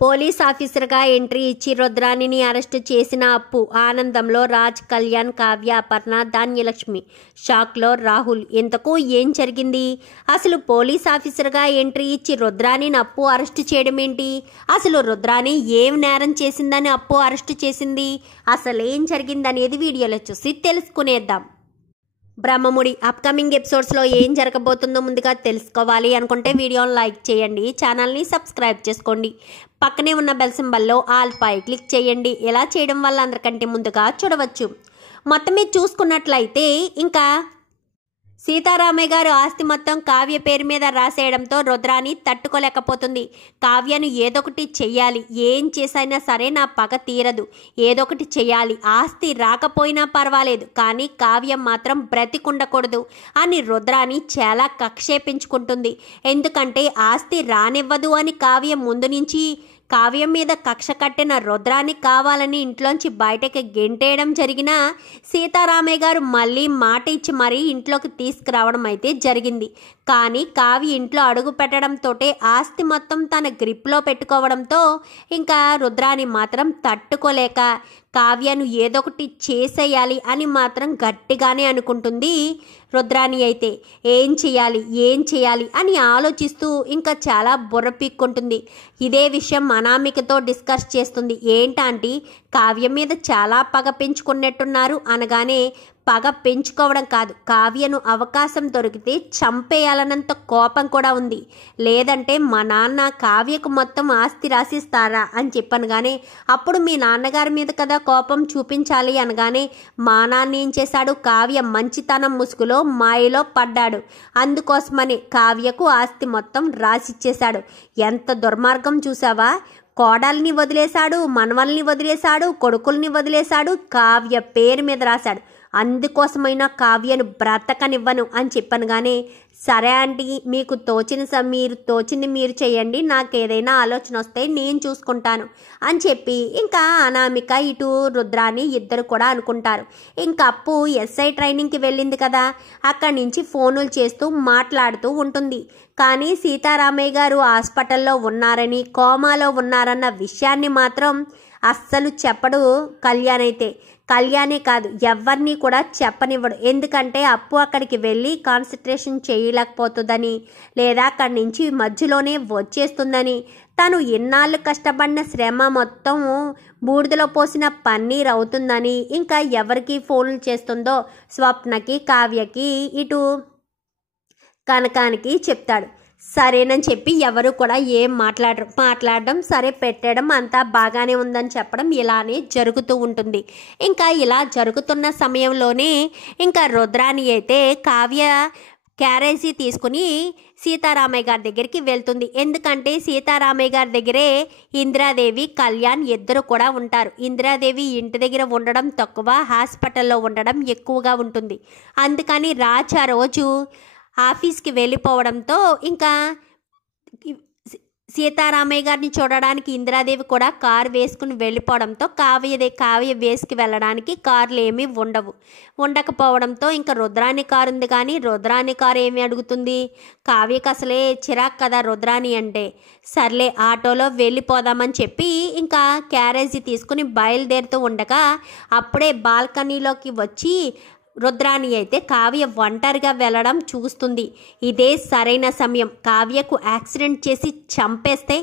Police ఆఫీసర్గా entry ఇచ్చి రుద్రాణిని arrest చేసిన అప్పు ఆనందంలో రాజ్, కళ్యాణ్, కావ్య, అపర్ణ, ధాన్యలక్ష్మి. షాక్లో రాహుల్. ఇంతకు ఏం జరిగింది? అసలు పోలీస్ ఆఫీసర్గా ఎంట్రీ ఇచ్చి రుద్రాణిని అప్పు అరెస్టు చేయడం ఏంటి? అసలు రుద్రాణి ఏం నేరం చేసిందని అప్పు అరెస్టు చేసింది? అసలు ఏం జరిగిందనేది వీడియోలో చూసి తెలుసుకునేద్దాం. బ్రహ్మముడి అప్కమింగ్ ఎపిసోడ్స్లో ఏం జరగబోతుందో ముందుగా తెలుసుకోవాలి అనుకుంటే వీడియోని లైక్ చేయండి, ఛానల్ని సబ్స్క్రైబ్ చేసుకోండి, పక్కనే ఉన్న బెల్ సింబల్లో ఆల్ పై క్లిక్ చేయండి. ఇలా చేయడం వల్ల అందరికంటే ముందుగా చూడవచ్చు. మొత్తం మీద చూసుకున్నట్లయితే ఇంకా సీతారామయ్య గారు ఆస్తి మొత్తం కావ్య పేరు మీద రాసేయడంతో రుద్రాణి తట్టుకోలేకపోతుంది. కావ్యను ఏదొకటి చెయ్యాలి, ఏం చేసైనా సరే నా పగ తీరదు, ఏదొకటి చెయ్యాలి, ఆస్తి రాకపోయినా పర్వాలేదు కానీ కావ్య మాత్రం బ్రతికుండకూడదు అని రుద్రాణి చాలా కక్షేపించుకుంటుంది. ఎందుకంటే ఆస్తి రానివ్వదు అని కావ్య ముందు నుంచి కావ్యం మీద కక్ష కట్టిన రుద్రాన్ని కావాలని ఇంట్లోంచి బయటకి గెంటేయడం జరిగినా సీతారామయ్య గారు మళ్ళీ మాట ఇచ్చి మరీ ఇంట్లోకి తీసుకురావడం అయితే జరిగింది. కానీ కావ్య ఇంట్లో అడుగు పెట్టడంతో ఆస్తి మొత్తం తన గ్రిప్లో పెట్టుకోవడంతో ఇంకా రుద్రాని మాత్రం తట్టుకోలేక కావ్యను ఏదొకటి చేసేయాలి అని మాత్రం గట్టిగానే అనుకుంటుంది. రుద్రాణి అయితే ఏం చేయాలి అని ఆలోచిస్తూ ఇంకా చాలా బుర్ర పీక్కుంటుంది. ఇదే విషయం అనామికతో డిస్కస్ చేస్తుంది. ఏంటంటే కావ్య మీద చాలా పగ పెంచుకున్నట్టున్నారు అనగానే పగ పెంచుకోవడం కాదు, కావ్యను అవకాశం దొరికితే చంపేయాలన్నంత కోపం కూడా ఉంది. లేదంటే మా నాన్న కావ్యకు మొత్తం ఆస్తి రాసిస్తారా అని చెప్పనగానే అప్పుడు మీ నాన్నగారి మీద కదా కోపం చూపించాలి అనగానే మా నాన్న ఏం చేశాడు? కావ్య మంచితనం ముసుగులో మాయలో పడ్డాడు, అందుకోసమని కావ్యకు ఆస్తి మొత్తం రాసిచ్చేశాడు. ఎంత దుర్మార్గం చూసావా? కోడల్ని వదిలేశాడు, మనవల్ని వదిలేశాడు, కొడుకుల్ని వదిలేశాడు, కావ్య పేరు మీద రాశాడు. అందుకోసమైనా కావ్యను బ్రతకనివ్వను అని చెప్పనగానే సరే ఆంటీ, మీకు తోచింది మీరు చేయండి, నాకు ఏదైనా ఆలోచన వస్తే నేను చూసుకుంటాను అని చెప్పి ఇంకా అనామిక ఇటు రుద్రాని ఇద్దరు కూడా అనుకుంటారు. ఇంకా అప్పు ఎస్ఐ ట్రైనింగ్కి వెళ్ళింది కదా, అక్కడి నుంచి ఫోనులు చేస్తూ మాట్లాడుతూ ఉంటుంది. కానీ సీతారామయ్య గారు హాస్పిటల్లో ఉన్నారని, కోమాలో ఉన్నారన్న విషయాన్ని మాత్రం అస్సలు చెప్పడు కళ్యాణ్. అయితే కళ్యాణే కాదు ఎవరిని కూడా చెప్పనివ్వడు. ఎందుకంటే అప్పు అక్కడికి వెళ్ళి కాన్సన్ట్రేషన్ చేయలేకపోతుందని, లేదా అక్కడి నుంచి మధ్యలోనే వచ్చేస్తుందని, తను ఇన్నాళ్ళు కష్టపడిన శ్రమ మొత్తం బూడిదలో పోసిన పన్నీర్ అవుతుందని ఇంకా ఎవరికి ఫోన్లు చేస్తుందో స్వప్నకి, కావ్యకి, ఇటు కనకానికి చెప్తాడు. సరేనని చెప్పి ఎవరు కూడా ఏం మాట్లాడడం సరే పెట్టడం అంతా బాగానే ఉందని చెప్పడం ఇలానే జరుగుతూ ఉంటుంది. ఇంకా ఇలా జరుగుతున్న సమయంలోనే ఇంకా రుద్రాణి అయితే కావ్య క్యారేజీ తీసుకుని సీతారామయ్య గారి దగ్గరికి వెళ్తుంది. ఎందుకంటే సీతారామయ్య గారి దగ్గరే ఇందిరాదేవి, కళ్యాణ్ ఇద్దరు కూడా ఉంటారు. ఇందిరాదేవి ఇంటి దగ్గర ఉండడం తక్కువ, హాస్పిటల్లో ఉండడం ఎక్కువగా ఉంటుంది. అందుకని రాజ్ ఆ రోజు ఆఫీస్కి వెళ్ళిపోవడంతో ఇంకా సీతారామయ్య గారిని చూడడానికి ఇందిరాదేవి కూడా కారు వేసుకుని వెళ్ళిపోవడంతో కావ్య వేసుకు వెళ్ళడానికి కార్లు ఏమీ ఉండకపోవడంతో ఇంకా రుద్రాణి కారు ఉంది. కానీ రుద్రాణి కారు ఏమి అడుగుతుంది? కావ్యకి అసలే చిరాకు కదా రుద్రాణి అంటే. సర్లే ఆటోలో వెళ్ళిపోదామని చెప్పి ఇంకా క్యారేజీ తీసుకుని బయలుదేరుతూ ఉండగా అప్పుడే బాల్కనీలోకి వచ్చి రుద్రాణి అయితే కావ్య ఒంటరిగా వెళ్ళడం చూస్తుంది. ఇదే సరైన సమయం, కావ్యకు యాక్సిడెంట్ చేసి చంపేస్తే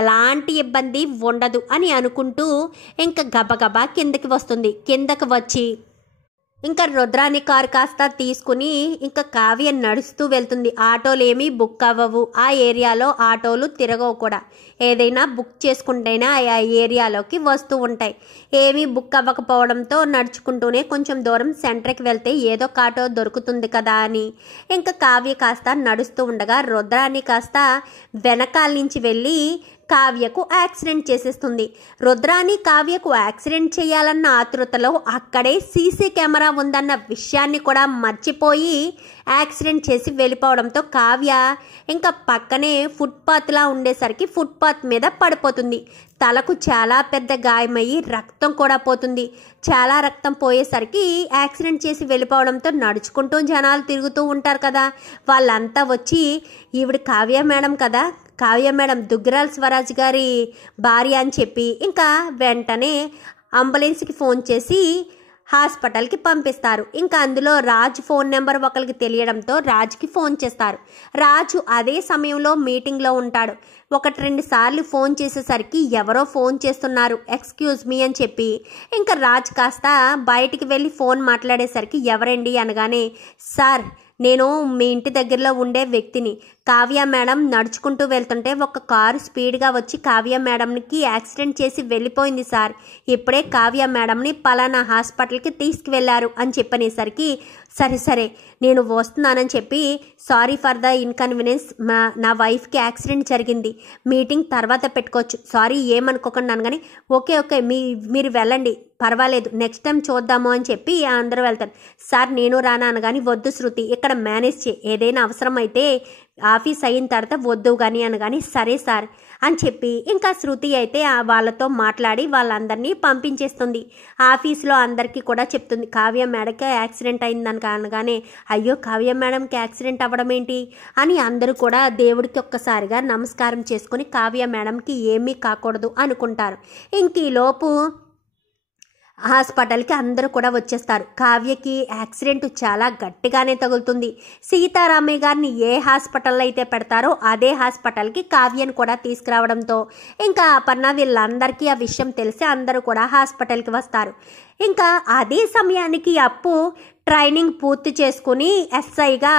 ఎలాంటి ఇబ్బంది ఉండదు అని అనుకుంటూ ఇంకా గబగబా కిందకి వస్తుంది. కిందకి వచ్చి ఇంకా రుద్రాణి కారు కాస్త తీసుకుని ఇంకా కావ్య నడుస్తూ వెళ్తుంది. ఆటోలు ఏమీ బుక్ అవ్వవు, ఆ ఏరియాలో ఆటోలు తిరగవు కూడా. ఏదైనా బుక్ చేసుకుంటేనే ఆ ఏరియాలోకి వస్తూ ఉంటాయి. ఏమీ బుక్ అవ్వకపోవడంతో నడుచుకుంటూనే కొంచెం దూరం సెంటర్కి వెళ్తే ఏదో ఒక ఆటో దొరుకుతుంది కదా అని ఇంకా కావ్య కాస్త నడుస్తూ ఉండగా రుద్రాణి కాస్త వెనకాల నుంచి వెళ్ళి కావ్యకు యాక్సిడెంట్ చేసేస్తుంది. రుద్రాణి కావ్యకు యాక్సిడెంట్ చేయాలన్న ఆతృతలో అక్కడే సీసీ కెమెరా ఉందన్న విషయాన్ని కూడా మర్చిపోయి యాక్సిడెంట్ చేసి వెళ్ళిపోవడంతో కావ్య ఇంకా పక్కనే ఫుట్పాత్లా ఉండేసరికి ఫుట్పాత్ మీద పడిపోతుంది. తలకు చాలా పెద్ద గాయమయ్యి రక్తం కూడా పోతుంది. చాలా రక్తం పోయేసరికి యాక్సిడెంట్ చేసి వెళ్ళిపోవడంతో నడుచుకుంటూ జనాలు తిరుగుతూ ఉంటారు కదా, వాళ్ళంతా వచ్చి ఈవిడ కావ్య మేడం కదా కావ్య మేడం దుగ్గరాల స్వరాజ్ గారి భార్య అని చెప్పి ఇంకా వెంటనే అంబులెన్స్కి ఫోన్ చేసి హాస్పిటల్కి పంపిస్తారు. ఇంకా అందులో రాజ్ ఫోన్ నెంబర్ ఒకరికి తెలియడంతో రాజ్కి ఫోన్ చేస్తారు. రాజు అదే సమయంలో మీటింగ్లో ఉంటాడు. 1-2 సార్లు ఫోన్ చేసేసరికి ఎవరో ఫోన్ చేస్తున్నారు, ఎక్స్క్యూజ్ మీ అని చెప్పి ఇంకా రాజ్ కాస్త బయటికి వెళ్ళి ఫోన్ మాట్లాడేసరికి ఎవరండి అనగానే, సార్ నేను మీ ఇంటి దగ్గరలో ఉండే వ్యక్తిని. కావ్య మేడం నడుచుకుంటూ వెళ్తుంటే ఒక కారు స్పీడ్గా వచ్చి కావ్య మేడంకి యాక్సిడెంట్ చేసి వెళ్ళిపోయింది సార్. ఇప్పుడే కావ్య మేడంని పలానా హాస్పిటల్కి తీసుకువెళ్లారు అని చెప్పనేసరికి సరే నేను వస్తున్నానని చెప్పి సారీ ఫర్ ద ఇన్కన్వీనియన్స్, నా వైఫ్కి యాక్సిడెంట్ జరిగింది, మీటింగ్ తర్వాత పెట్టుకోవచ్చు, సారీ ఏమనుకోకుండా అనగానే ఓకే మీరు వెళ్ళండి పర్వాలేదు, నెక్స్ట్ టైం చూద్దాము అని చెప్పి అందరూ వెళ్తారు. సార్ నేను రానా అనగాని వద్దు శృతి, ఇక్కడ మేనేజ్ చేయి, ఏదైనా అవసరం అయితే ఆఫీస్ అయిన తర్వాత వద్దు కానీ అనగాని సరే సార్ అని చెప్పి ఇంకా శృతి అయితే వాళ్ళతో మాట్లాడి వాళ్ళందరినీ పంపించేస్తుంది. ఆఫీస్లో అందరికీ కూడా చెప్తుంది కావ్య మేడంకి యాక్సిడెంట్ అయిందని అనగానే అయ్యో కావ్య మేడంకి యాక్సిడెంట్ అవ్వడం ఏంటి అని అందరూ కూడా దేవుడికి ఒక్కసారిగా నమస్కారం చేసుకుని కావ్య మేడంకి ఏమీ కాకూడదు అనుకుంటారు. ఇంక ఈలోపు హాస్పిటల్కి అందరూ కూడా వచ్చేస్తారు. కావ్యకి యాక్సిడెంట్ చాలా గట్టిగానే తగులుతుంది. సీతారామయ్య గారిని ఏ హాస్పిటల్లో అయితే పెడతారో అదే హాస్పిటల్కి కావ్యను కూడా తీసుకురావడంతో ఇంకా అపర్ణ వీళ్ళందరికీ ఆ విషయం తెలిసి అందరూ కూడా హాస్పిటల్కి వస్తారు. ఇంకా అదే సమయానికి అప్పు ట్రైనింగ్ పూర్తి చేసుకుని ఎస్ఐగా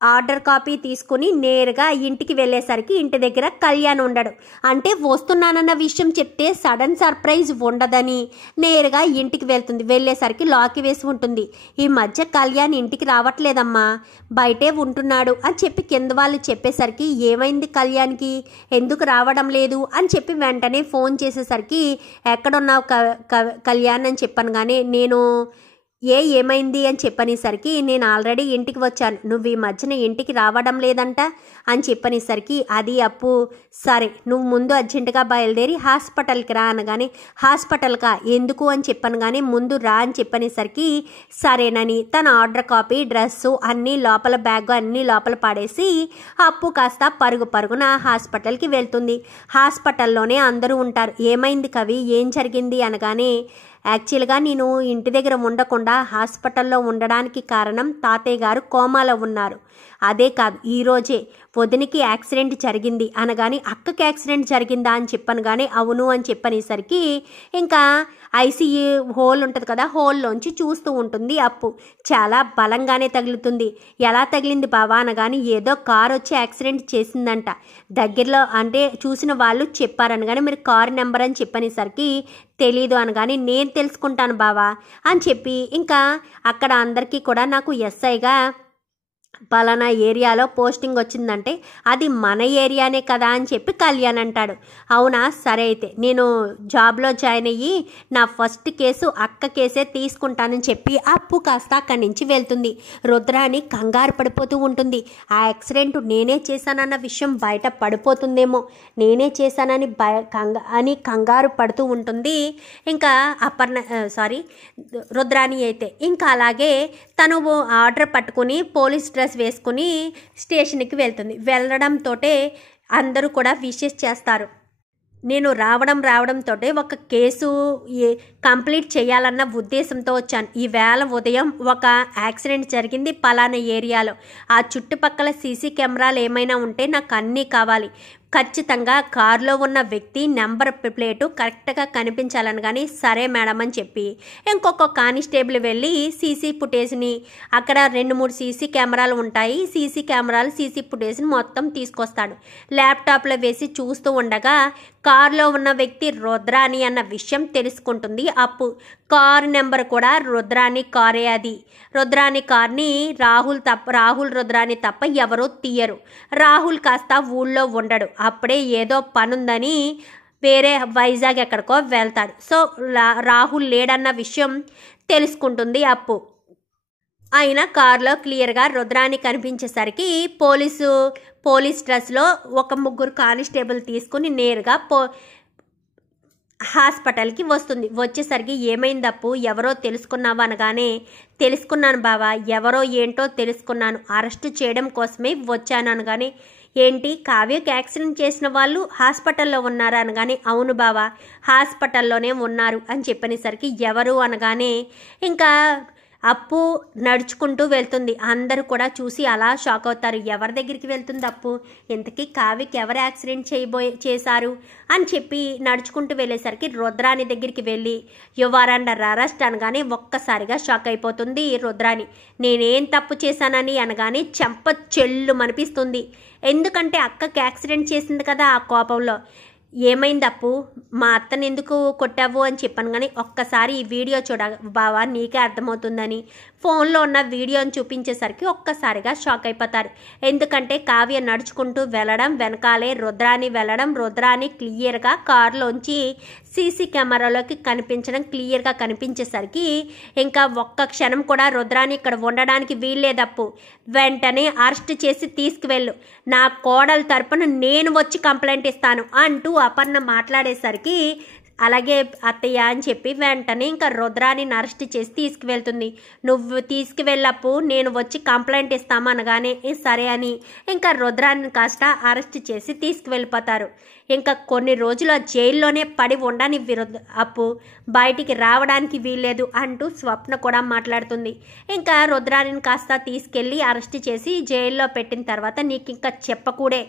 ఆర్డర్ కాపీ తీసుకుని నేరుగా ఇంటికి వెళ్ళేసరికి ఇంటి దగ్గర కళ్యాణ్ ఉండడు. అంటే వస్తున్నానన్న విషయం చెప్తే సడన్ సర్ప్రైజ్ ఉండదని నేరుగా ఇంటికి వెళ్తుంది. వెళ్ళేసరికి లాక్ వేసి ఉంటుంది. ఈ మధ్య కళ్యాణ్ ఇంటికి రావట్లేదమ్మా, బయటే ఉంటున్నాడు అని చెప్పి కింద వాళ్ళు చెప్పేసరికి ఏమైంది కళ్యాణ్కి, ఎందుకు రావడం లేదు అని చెప్పి వెంటనే ఫోన్ చేసేసరికి ఎక్కడున్నావు కళ్యాణ్ అని చెప్పాను. కానీ నేను ఏమైంది అని చెప్పనేసరికి నేను ఆల్రెడీ ఇంటికి వచ్చాను, నువ్వు ఈ మధ్యన ఇంటికి రావడం లేదంట అని చెప్పనేసరికి అది అప్పు సరే నువ్వు ముందు అర్జెంటుగా బయలుదేరి హాస్పిటల్కి రా అనగానే హాస్పిటల్కా ఎందుకు అని చెప్పాను. కానీ ముందు రా అని చెప్పనేసరికి సరేనని తన ఆర్డర్ కాపీ డ్రెస్సు అన్నీ లోపల బ్యాగ్ అన్నీ లోపల పాడేసి అప్పు కాస్త పరుగున హాస్పిటల్కి వెళ్తుంది. హాస్పిటల్లోనే అందరూ ఉంటారు. ఏమైంది కవి, ఏం జరిగింది అనగానే యాక్చువల్గా నేను ఇంటి దగ్గర ఉండకుండా హాస్పిటల్లో ఉండడానికి కారణం తాతయ్య గారు కోమాలో ఉన్నారు. అదే కాదు ఈరోజే వదినికి యాక్సిడెంట్ జరిగింది అనగాని అక్కకి యాక్సిడెంట్ జరిగిందా అని చెప్పాను. కానీ అవును అని చెప్పనేసరికి ఇంకా ఐసీయూ హోల్ ఉంటుంది కదా, హోల్లోంచి చూస్తూ ఉంటుంది అప్పు. చాలా బలంగానే తగులుతుంది. ఎలా తగిలింది బావా అనగాని ఏదో కారు వచ్చి యాక్సిడెంట్ చేసిందంట, దగ్గరలో అంటే చూసిన వాళ్ళు చెప్పారనగానే మీరు కారు నెంబర్ అని చెప్పనేసరికి తెలీదు అనగాని నేను తెలుసుకుంటాను బావా అని చెప్పి ఇంకా అక్కడ అందరికీ కూడా నాకు ఎస్ఐగా పలానా ఏరియాలో పోస్టింగ్ వచ్చిందంటే అది మన ఏరియానే కదా అని చెప్పి కళ్యాణ్ అంటాడు. అవునా సరే అయితే నేను జాబ్లో జాయిన్ అయ్యి నా ఫస్ట్ కేసు అక్క కేసే తీసుకుంటానని చెప్పి అప్పు కాస్త అక్కడి నుంచి వెళ్తుంది. రుద్రాని కంగారు పడిపోతూ ఉంటుంది. ఆ యాక్సిడెంట్ నేనే చేశానన్న విషయం బయట పడిపోతుందేమో, నేనే చేశానని కంగారు పడుతూ ఉంటుంది. ఇంకా రుద్రాని అయితే ఇంకా అలాగే తను ఆర్డర్ పట్టుకుని పోలీస్ డ్రెస్ వేసుకుని స్టేషన్కి వెళ్తుంది. వెళ్ళడంతో అందరూ కూడా విషెస్ చేస్తారు. నేను రావడంతో ఒక కేసు కంప్లీట్ చేయాలన్న ఉద్దేశంతో వచ్చాను. ఈవేళ ఉదయం ఒక యాక్సిడెంట్ జరిగింది పలానా ఏరియాలో, ఆ చుట్టుపక్కల సీసీ కెమెరాలు ఏమైనా ఉంటే నాకు అన్నీ కావాలి, ఖచ్చితంగా కారులో ఉన్న వ్యక్తి నెంబర్ ప్లేటు కరెక్ట్గా కనిపించాలని. కానీ సరే మేడం అని చెప్పి ఇంకొక కానిస్టేబుల్ వెళ్ళి సీసీ ఫుటేజ్ని అక్కడ 2-3 సీసీ కెమెరాలు ఉంటాయి, సీసీ ఫుటేజ్ని మొత్తం తీసుకొస్తాడు. ల్యాప్టాప్లో వేసి చూస్తూ ఉండగా కారులో ఉన్న వ్యక్తి రుద్రాని అన్న విషయం తెలుసుకుంటుంది అప్పు. కారు నెంబర్ కూడా రుద్రాని కారే. అది రుద్రాని కార్ని రాహుల్ రుద్రాని తప్ప ఎవరూ తీయరు. రాహుల్ కాస్త ఊళ్ళో ఉండడు, అప్పుడే ఏదో పనుందని వేరే వైజాగ్ ఎక్కడికో వెళ్తాడు. సో రాహుల్ లేడన్న విషయం తెలుసుకుంటుంది అప్పు. అయినా కారులో క్లియర్గా రుద్రాని కనిపించేసరికి పోలీస్ డ్రెస్లో ఒక 3 కానిస్టేబుల్ తీసుకుని నేరుగా హాస్పిటల్కి వస్తుంది. వచ్చేసరికి ఏమైందప్పు, ఎవరో తెలుసుకున్నావా అనగానే తెలుసుకున్నాను బావా, ఎవరో ఏంటో తెలుసుకున్నాను, అరెస్ట్ చేయడం కోసమే వచ్చాను అనగానే ఏంటి కావ్యకి యాక్సిడెంట్ చేసిన వాళ్ళు హాస్పిటల్లో ఉన్నారా అనగానే అవును బావా హాస్పిటల్లోనే ఉన్నారు అని చెప్పనేసరికి ఎవరు అనగానే ఇంకా అప్పు నడుచుకుంటూ వెళ్తుంది. అందరూ కూడా చూసి అలా షాక్ అవుతారు. ఎవరి దగ్గరికి వెళ్తుంది అప్పు, ఇంతకీ కావ్యకి ఎవరు యాక్సిడెంట్ చేశారు అని చెప్పి నడుచుకుంటూ వెళ్ళేసరికి రుద్రాణి దగ్గరికి వెళ్ళి యువర్ అండర్ అరెస్ట్ అనగానే ఒక్కసారిగా షాక్ అయిపోతుంది రుద్రాణి. నేనేం తప్పు చేశానని అనగానే చెంప చెల్లు మనిపిస్తుంది. ఎందుకంటే అక్కకి యాక్సిడెంట్ చేసింది కదా, ఆ కోపంలో ఏమైంది అప్పు, మా అత్తని ఎందుకు కొట్టావు అని చెప్పాను. కానీ ఒక్కసారి ఈ వీడియో చూడ బావా నీకే అర్థమవుతుందని ఫోన్లో ఉన్న వీడియోని చూపించేసరికి ఒక్కసారిగా షాక్ అయిపోతారు. ఎందుకంటే కావ్య నడుచుకుంటూ వెళ్ళడం, వెనకాలే రుద్రాణి వెళ్ళడం, రుద్రాణి క్లియర్గా కారులోంచి సీసీ కెమెరాలోకి కనిపించడం క్లియర్గా కనిపించేసరికి ఇంకా ఒక్క క్షణం కూడా రుద్రాణి ఇక్కడ ఉండడానికి వీల్లేదప్పు, వెంటనే అరెస్ట్ చేసి తీసుకువెళ్ళు, నా కోడల తరపున నేను వచ్చి కంప్లైంట్ ఇస్తాను అంటూ అపర్ణ మాట్లాడేసరికి అలాగే అత్తయ్య అని చెప్పి వెంటనే ఇంకా రుద్రాణిని అరెస్ట్ చేసి తీసుకువెళ్తుంది. నువ్వు తీసుకువెళ్ళప్పు, నేను వచ్చి కంప్లైంట్ ఇస్తామనగానే సరే అని ఇంకా రుద్రాణిని కాస్త అరెస్ట్ చేసి తీసుకువెళ్ళిపోతారు. ఇంకా కొన్ని రోజులు జైల్లోనే పడి ఉండని అప్పు, బయటికి రావడానికి వీల్లేదు అంటూ స్వప్న కూడా మాట్లాడుతుంది. ఇంకా రుద్రాణిని కాస్త తీసుకెళ్ళి అరెస్ట్ చేసి జైల్లో పెట్టిన తర్వాత నీకు ఇంకా చెప్పకూడే,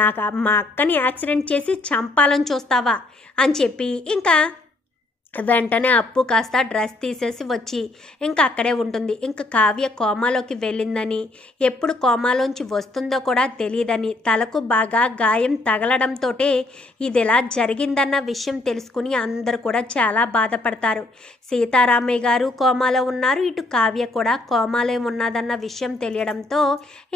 నాకు మా అక్కని యాక్సిడెంట్ చేసి చంపాలని చూస్తావా అని చెప్పి ఇంకా వెంటనే అప్పు కాస్త డ్రెస్ తీసేసి వచ్చి ఇంకా అక్కడే ఉంటుంది. ఇంకా కావ్య కోమాలోకి వెళ్ళిందని, ఎప్పుడు కోమాలోంచి వస్తుందో కూడా తెలియదని, తలకు బాగా గాయం తగలడంతో ఇది ఎలా జరిగిందన్న విషయం తెలుసుకుని అందరూ కూడా చాలా బాధపడతారు. సీతారామయ్య గారు కోమాలో ఉన్నారు, ఇటు కావ్య కూడా కోమాలో ఉన్నదన్న విషయం తెలియడంతో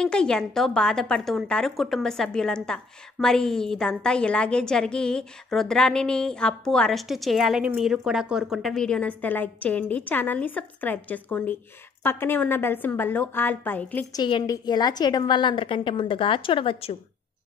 ఇంకా ఎంతో బాధపడుతూ ఉంటారు కుటుంబ సభ్యులంతా. మరి ఇదంతా ఇలాగే జరిగి రుద్రాణిని అప్పు అరెస్ట్ చేయాలని మీరు కూడా కోరుకుంటే వీడియో నచ్చితే లైక్ చేయండి, ఛానల్ని సబ్స్క్రైబ్ చేసుకోండి, పక్కనే ఉన్న బెల్ సింబల్లో ఆల్ పై క్లిక్ చేయండి. ఇలా చేయడం వల్ల అందరికంటే ముందుగా చూడవచ్చు.